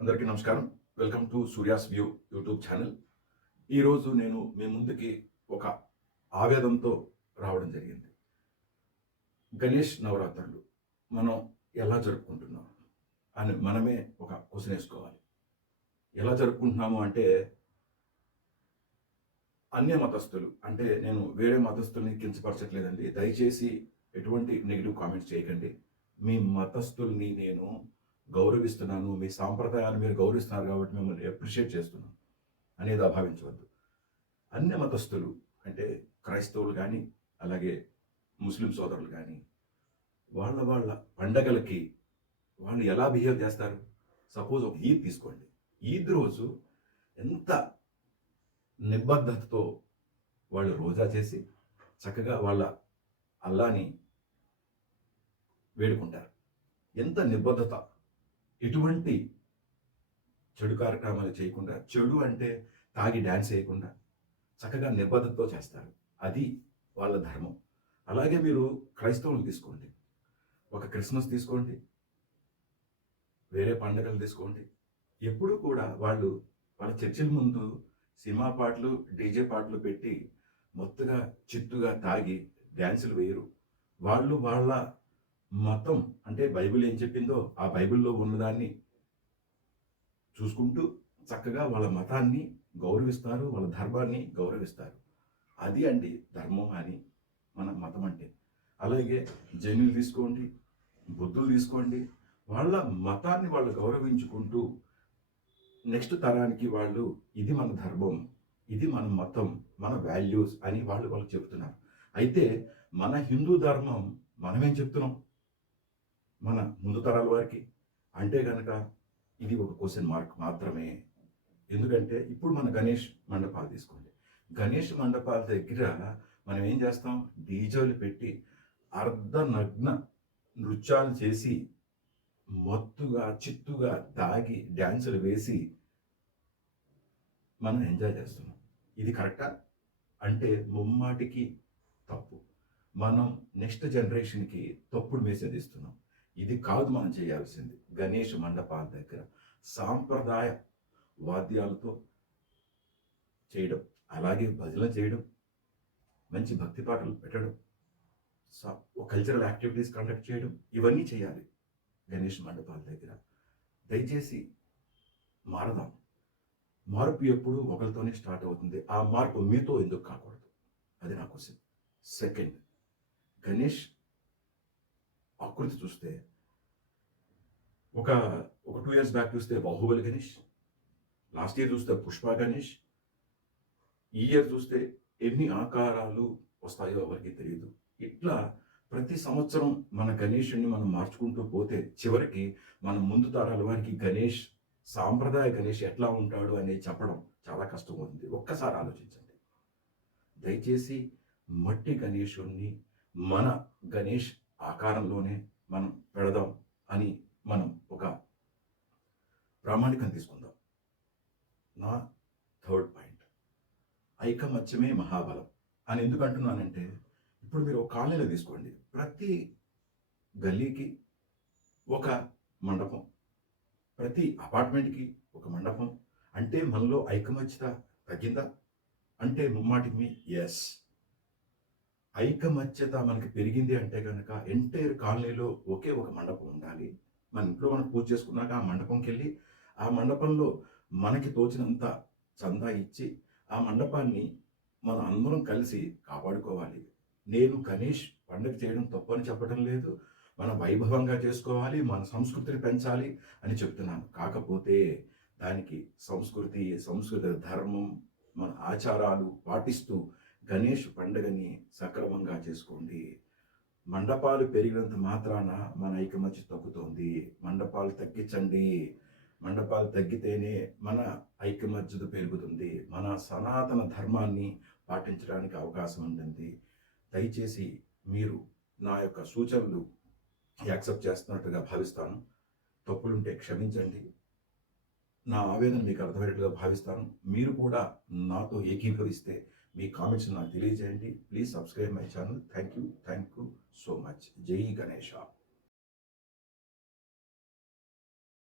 అందరికీ నమస్కారం. Welcome to Surya's view YouTube channel. ఈరోజు నేను మీ ముందుకి ఒక ఆవేదనతో రావడం జరిగింది. గణేష్ నవరాత్రులు మనం ఎలా జరుపుకుంటున్నాం అని మనమే ఒక క్వశ్చన్ వేసుకోవాలి. ఎలా జరుపుకుంటున్నాము అంటే అన్య మతస్థులు అంటే నేను వేరే మతస్థుల్ని కించపరచట్లేదండి. దయచేసి ఎటువంటి నెగిటివ్ కామెంట్స్ చేయకండి. మీ మతస్థుల్ని నేను గౌరవిస్తున్నాను. మీ సాంప్రదాయాన్ని మీరు గౌరవిస్తున్నారు కాబట్టి మిమ్మల్ని అప్రిషియేట్ చేస్తున్నాను అనేది భావించవద్దు. అన్య మతస్థులు అంటే క్రైస్తవులు కానీ అలాగే ముస్లిం సోదరులు కానీ వాళ్ళ పండగలకి వాళ్ళు ఎలా బిహేవ్ చేస్తారు. సపోజ్ ఒక ఈద్ తీసుకోండి. ఈద్ రోజు ఎంత నిబద్ధతతో వాళ్ళు రోజా చేసి చక్కగా వాళ్ళ అల్లాని వేడుకుంటారు. ఎంత నిబద్ధత, ఎటువంటి చెడు కార్యక్రమాలు చేయకుండా, చెడు అంటే తాగి డ్యాన్స్ చేయకుండా చక్కగా నిబద్ధతతో చేస్తారు. అది వాళ్ళ ధర్మం. అలాగే మీరు క్రైస్తవులు తీసుకోండి, ఒక క్రిస్మస్ తీసుకోండి, వేరే పండుగలు తీసుకోండి. ఎప్పుడు కూడా వాళ్ళు వాళ్ళ చర్చిల ముందు సినిమా పాటలు, డీజే పాటలు పెట్టి మొత్తగా చిత్తుగా తాగి డ్యాన్సులు వేయరు. వాళ్ళు వాళ్ళ మతం అంటే బైబిల్ ఏం చెప్పిందో ఆ బైబిల్లో ఉన్నదాన్ని చూసుకుంటూ చక్కగా వాళ్ళ మతాన్ని గౌరవిస్తారు, వాళ్ళ ధర్మాన్ని గౌరవిస్తారు. అది అండి ధర్మం అని మన మతం అంటే. అలాగే జైనులు తీసుకోండి, బుద్ధులు తీసుకోండి, వాళ్ళ మతాన్ని వాళ్ళు గౌరవించుకుంటూ నెక్స్ట్ తరానికి వాళ్ళు ఇది మన ధర్మం, ఇది మన మతం, మన వాల్యూస్ అని వాళ్ళకి చెప్తున్నారు. అయితే మన హిందూ ధర్మం మనమేం చెప్తున్నాం మన ముందు తరాల వారికి అంటే కనుక ఇది ఒక క్వశ్చన్ మార్క్ మాత్రమే. ఎందుకంటే ఇప్పుడు మన గణేష్ మండపాలు తీసుకోండి. గణేష్ మండపాల దగ్గర మనం ఏం చేస్తాం, డీజేలు పెట్టి అర్ధనగ్న నృత్యాలు చేసి మత్తుగా చిత్తుగా తాగి డ్యాన్సులు వేసి మనం ఎంజాయ్ చేస్తున్నాం. ఇది కరెక్టా అంటే ముమ్మాటికి తప్పు. మనం నెక్స్ట్ జనరేషన్కి తప్పుడు మెసేజ్ ఇస్తున్నాం. ఇది కాదు మనం చేయాల్సింది. గణేష్ మండపాల దగ్గర సాంప్రదాయ వాద్యాలతో చేయడం, అలాగే భజన చేయడం, మంచి భక్తి పాటలు పెట్టడం, కల్చరల్ యాక్టివిటీస్ కండక్ట్ చేయడం, ఇవన్నీ చేయాలి గణేష్ మండపాల దగ్గర. దయచేసి మారదాం. మార్పు ఎప్పుడు ఒకరితోనే స్టార్ట్ అవుతుంది. ఆ మార్పు మీతో ఎందుకు కాకూడదు? అది నా క్వశ్చన్. సెకండ్, గణేష్ ఆకృతి చూస్తే ఒక 2 years బ్యాక్ చూస్తే బాహుబలి గణేష్, లాస్ట్ ఇయర్ చూస్తే పుష్ప గణేష్, ఈ ఇయర్ చూస్తే ఎన్ని ఆకారాలు వస్తాయో ఎవరికి తెలియదు. ఇట్లా ప్రతి సంవత్సరం మన గణేషుని మనం మార్చుకుంటూ పోతే చివరికి మన ముందు తరాల వారికి గణేష్, సాంప్రదాయ గణేష్ ఎట్లా ఉంటాడు అనేది చెప్పడం చాలా కష్టం అవుతుంది. ఒక్కసారి ఆలోచించండి. దయచేసి మట్టి గణేశుణ్ణి మన గణేష్ ఆకారంలోనే మనం పెడదాం అని మనం ఒక ప్రామాణికం తీసుకుందాం. నా థర్డ్ పాయింట్, ఐకమత్యమే మహాబలం అని ఎందుకు అంటున్నానంటే, ఇప్పుడు మీరు ఒక కాలనీలో తీసుకోండి, ప్రతి గల్లీకి ఒక మండపం, ప్రతి అపార్ట్మెంట్కి ఒక మండపం. అంటే మనలో ఐకమత్యత తగ్గిందా అంటే ముమ్మాటికి ఎస్. ఐకమత్యత మనకి పెరిగింది అంటే కనుక ఎంటైర్ కాలనీలో ఒకే ఒక మండపం ఉండాలి. మన ఇంట్లో మనం పూజ చేసుకున్నాక ఆ మండపంకి వెళ్ళి ఆ మండపంలో మనకి తోచినంత చందా ఇచ్చి ఆ మండపాన్ని మనం అందరం కలిసి కాపాడుకోవాలి. నేను గణేష్ పండుగ చేయడం తప్పని చెప్పడం లేదు. మనం వైభవంగా చేసుకోవాలి, మన సంస్కృతిని పెంచాలి అని చెప్తున్నాను. కాకపోతే దానికి సంస్కృతి ధర్మం, మన ఆచారాలు పాటిస్తూ గణేష్ పండుగని సక్రమంగా చేసుకోండి. మండపాలు పెరిగినంత మాత్రాన మన ఐకమత్యం తగ్గుతోంది. మండపాలు తగ్గించండి. మండపాలు తగ్గితేనే మన ఐకమత్యత పెరుగుతుంది, మన సనాతన ధర్మాన్ని పాటించడానికి అవకాశం ఉంటుంది. దయచేసి మీరు నా యొక్క సూచనలు యాక్సెప్ట్ చేస్తున్నట్టుగా భావిస్తాను. తప్పులుంటే క్షమించండి. నా ఆవేదన మీకు అర్థమయ్యేట్టుగా భావిస్తాను. మీరు కూడా నాతో ఏకీభవిస్తే మీ కామెంట్స్ నాకు తెలియజేయండి. Please subscribe my channel. Thank you so much. జై గణేష.